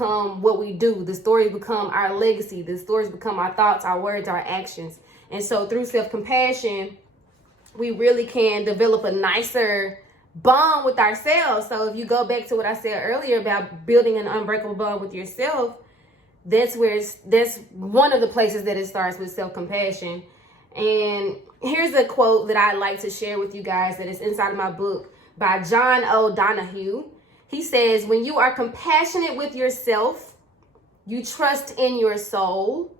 become what we do. The stories become our legacy. The stories become our thoughts, our words, our actions. And so through self-compassion, we really can develop a nicer bond with ourselves. So if you go back to what I said earlier about building an unbreakable bond with yourself, that's one of the places that it starts, with self-compassion. And here's a quote that I like to share with you guys that is inside of my book by John O'Donohue. He says, when you are compassionate with yourself, you trust in your soul,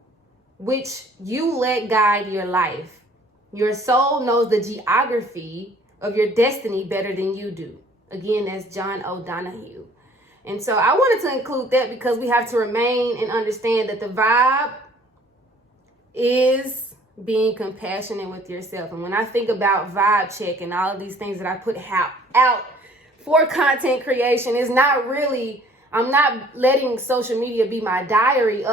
which you let guide your life. Your soul knows the geography of your destiny better than you do. Again, that's John O'Donohue. And so I wanted to include that because we have to remain and understand that the vibe is being compassionate with yourself. And when I think about vibe check and all of these things that I put out for content creation, it's not really, I'm not letting social media be my diary,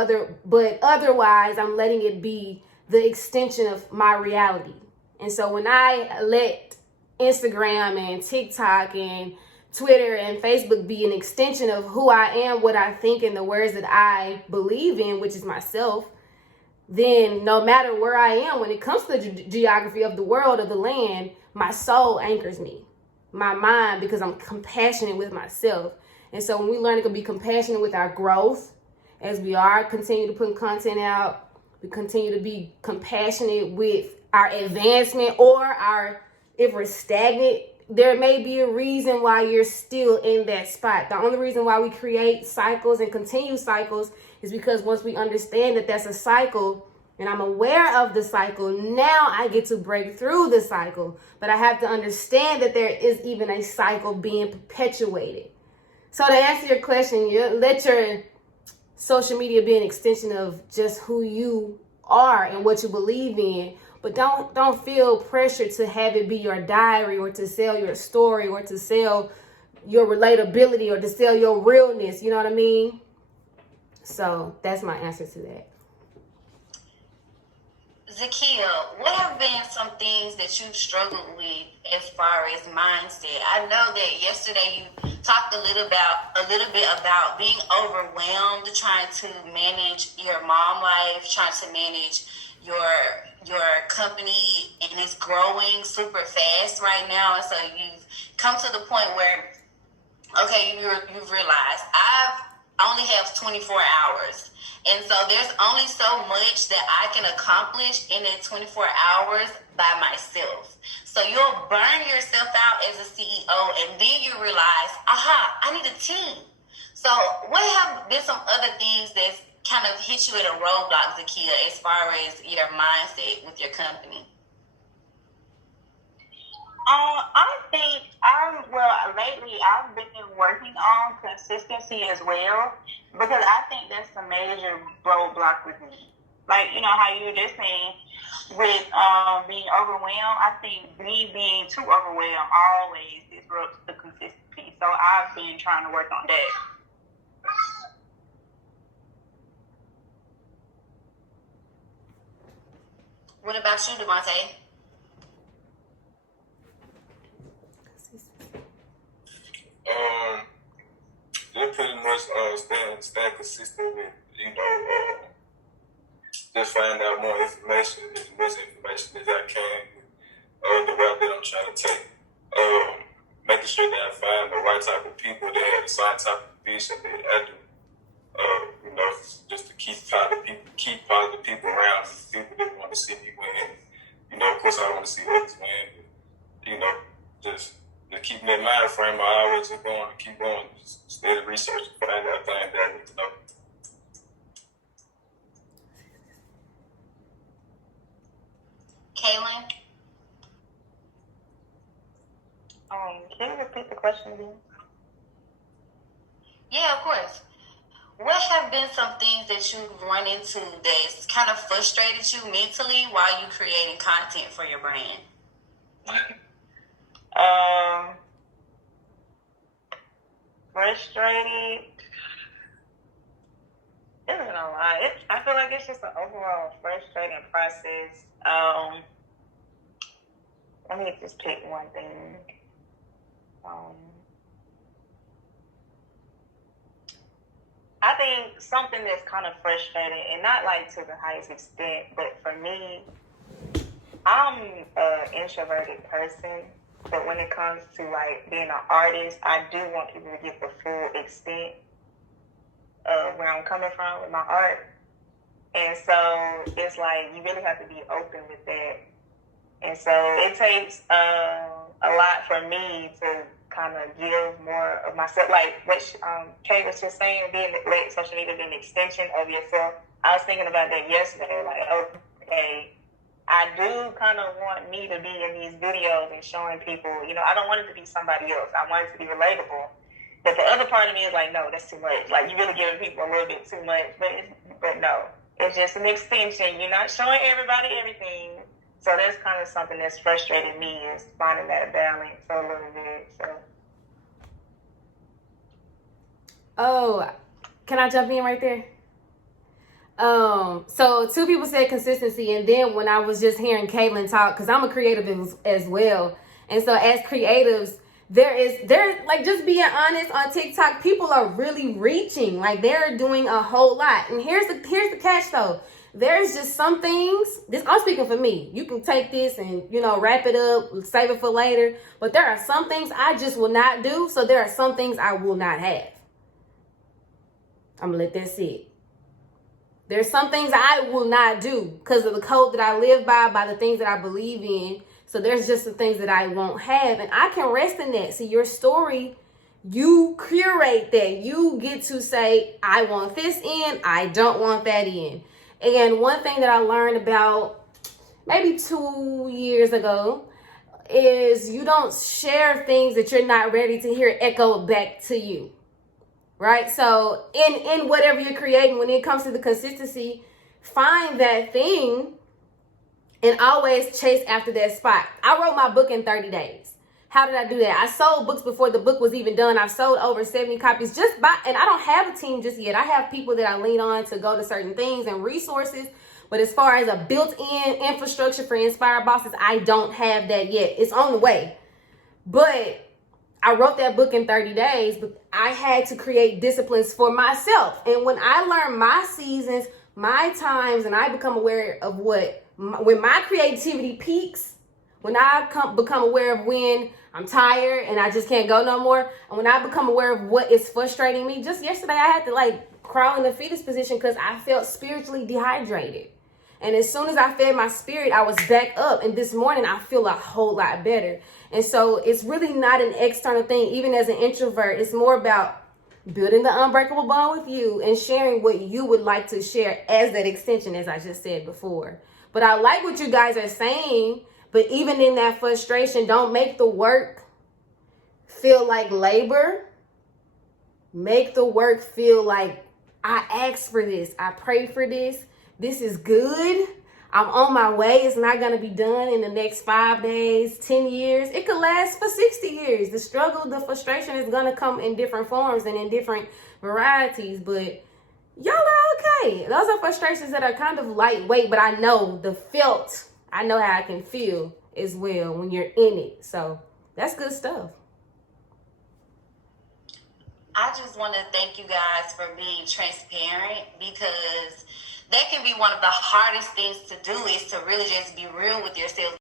but otherwise I'm letting it be the extension of my reality. And so when I let Instagram and TikTok and Twitter and Facebook be an extension of who I am, what I think, and the words that I believe in, which is myself, then no matter where I am, when it comes to the geography of the world, of the land, my soul anchors me, my mind, because I'm compassionate with myself. And so when we learn to be compassionate with our growth, as we are continue to put content out, we continue to be compassionate with our advancement, or if we're stagnant, there may be a reason why you're still in that spot. The only reason why we create cycles and continue cycles is because once we understand that that's a cycle and I'm aware of the cycle, now I get to break through the cycle. But I have to understand that there is even a cycle being perpetuated. So to answer your question, let your social media be an extension of just who you are and what you believe in. But don't feel pressure to have it be your diary, or to sell your story, or to sell your relatability, or to sell your realness. You know what I mean? So that's my answer to that. Zakia, what have been some things that you've struggled with as far as mindset? I know that yesterday you talked a little bit about being overwhelmed, trying to manage your mom life, trying to manage your company, and it's growing super fast right now. And so you've come to the point where, okay, you've realized I only have 24 hours. And so there's only so much that I can accomplish in that 24 hours by myself. So you'll burn yourself out as a CEO, and then you realize, I need a team. So what have been some other things that's kind of hit you at a roadblock, Zakia, as far as your mindset with your company? I think lately I've been working on consistency as well, because I think that's a major roadblock with me. Like, you know how you were just saying with being overwhelmed, I think me being too overwhelmed always disrupts the consistency. So I've been trying to work on that. What about you, Devontae? Just pretty much staying consistent with, just find out more information, as much information as I can, the route that I'm trying to take. Making sure that I find the right type of people that have the same type of vision that I do. Just to keep positive people around me, people that want to see me win. Of course I want to see others win. Just keeping that mind frame, I always just going to keep going, just steady research, find out things that I need to know. KaLyn? Can you repeat the question again? Yeah, of course. What have been some things that you've run into that's kind of frustrated you mentally while you creating content for your brand? Frustrated. It's been a lot. I feel like it's just an overall frustrating process. Let me just pick one thing. I think something that's kind of frustrating, and not like to the highest extent, but for me, I'm an introverted person. But when it comes to like being an artist, I do want people to get the full extent of where I'm coming from with my art. And so it's like you really have to be open with that. And so it takes a lot for me to kind of give more of myself. Like what Kay was just saying, let social media be an extension of yourself. I was thinking about that yesterday. Like, okay, I do kind of want me to be in these videos and showing people, you know, I don't want it to be somebody else. I want it to be relatable. But the other part of me is like, no, that's too much. Like, you're really giving people a little bit too much. But no, it's just an extension. You're not showing everybody everything. So that's kind of something that's frustrated me, is finding that balance a little bit. So. Oh, can I jump in right there? So two people said consistency, and then when I was just hearing KaLyn talk, because I'm a creative as well, and so as creatives, there's like, just being honest, on TikTok, people are really reaching, like they're doing a whole lot. And here's the catch though. There's just some things, I'm speaking for me. You can take this and, you know, wrap it up, save it for later. But there are some things I just will not do. So there are some things I will not have. I'm gonna let that sit. There's some things I will not do because of the code that I live by the things that I believe in. So there's just some things that I won't have. And I can rest in that. See, your story, you curate that. You get to say, I want this in, I don't want that in. And one thing that I learned about maybe 2 years ago is you don't share things that you're not ready to hear echo back to you. Right? So in whatever you're creating, when it comes to the consistency, find that thing and always chase after that spot. I wrote my book in 30 days. How did I do that? I sold books before the book was even done. I've sold over 70 copies and I don't have a team just yet. I have people that I lean on to go to certain things and resources. But as far as a built-in infrastructure for Inspired Bosses, I don't have that yet. It's on the way. But I wrote that book in 30 days, but I had to create disciplines for myself. And when I learn my seasons, my times, and I become aware of when my creativity peaks, when I become aware of when I'm tired and I just can't go no more, and when I become aware of what is frustrating me. Just yesterday, I had to like crawl in the fetus position because I felt spiritually dehydrated. And as soon as I fed my spirit, I was back up. And this morning, I feel a whole lot better. And so it's really not an external thing. Even as an introvert, it's more about building the unbreakable bond with you and sharing what you would like to share as that extension, as I just said before. But I like what you guys are saying. But even in that frustration, don't make the work feel like labor. Make the work feel like, I asked for this. I prayed for this. This is good. I'm on my way. It's not going to be done in the next 5 days, 10 years. It could last for 60 years. The struggle, the frustration is going to come in different forms and in different varieties. But y'all are okay. Those are frustrations that are kind of lightweight, but I know I know how I can feel as well when you're in it. So that's good stuff. I just want to thank you guys for being transparent, because that can be one of the hardest things to do, is to really just be real with yourself.